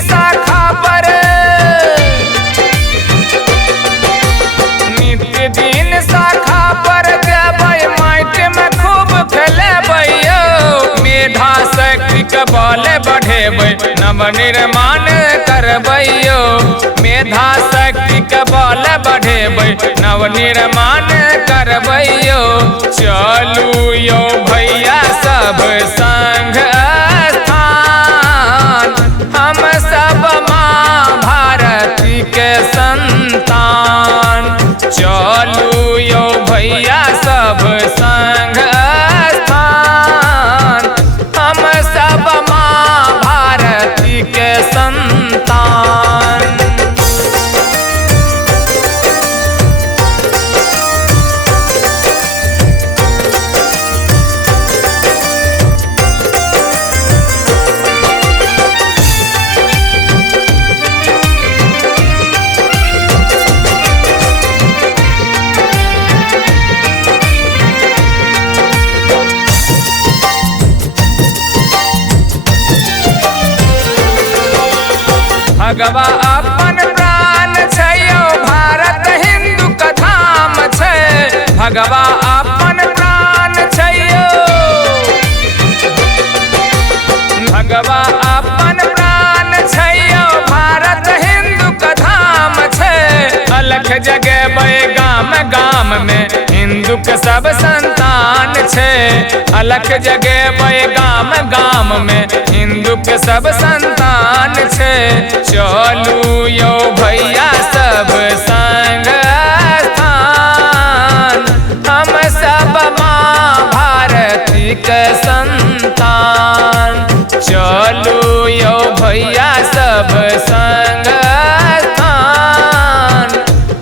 शाखा पर, नित्य दिन शाखा पर जबै माटि में खूब खेलेबै यो। मेधा शक्ति के बल बढ़ेबै नवनिर्माण करबै यो। मेधा शक्ति के बल बढ़ेबै नवनिर्माण करबै यो। चलू यो भैया सब संग स्थान, हम सब माँ भारती के संतान। चलू यो भैया सब संग स्थान, हम सब माँ भारती के संतान। भगवा अपन प्राण छै यो, भारत हिंदू का धाम छै। भगवा अपन प्राण छै यो, भगवा अपन प्राण छै यो, भारत हिंदू का धाम छै। अलख जगेबै गाम गाम में हिंदू के सब संतान छै। अलख जगेबै गाम गाम में हिंदू के सब संतान छै। चलू यो भैया सब संग स्थान, हम सब माँ भारती के संतान। चलू यो भैया सब संग स्थान,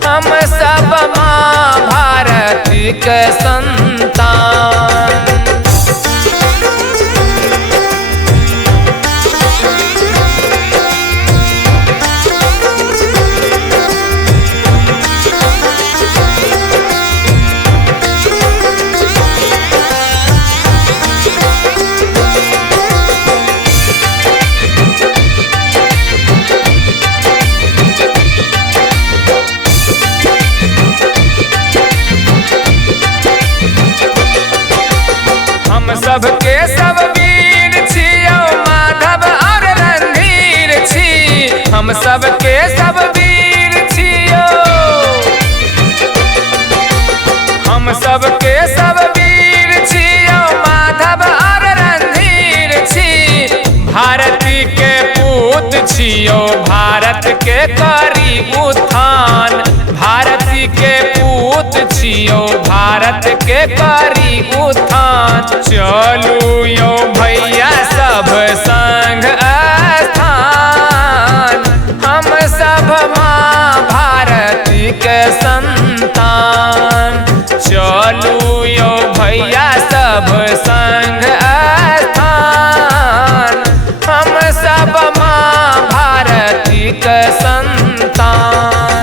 हम सब माँ भारती के संतान। हम सबके सब वीर छियो, माधव और रणधीर छी। हम सबके सब वीर छियो, हम सबके सब वीर छियो, माधव और रणधीर छी। भारती के पूत छियो, भारत के करी उत्थान। भारती के पूत छियो, भारत के करी उत्थान। चलू यो भैया सब संग स्थान, हम सब माँ भारती के संतान। चलू यो भैया सब संग स्थान, हम सब माँ भारती के संतान।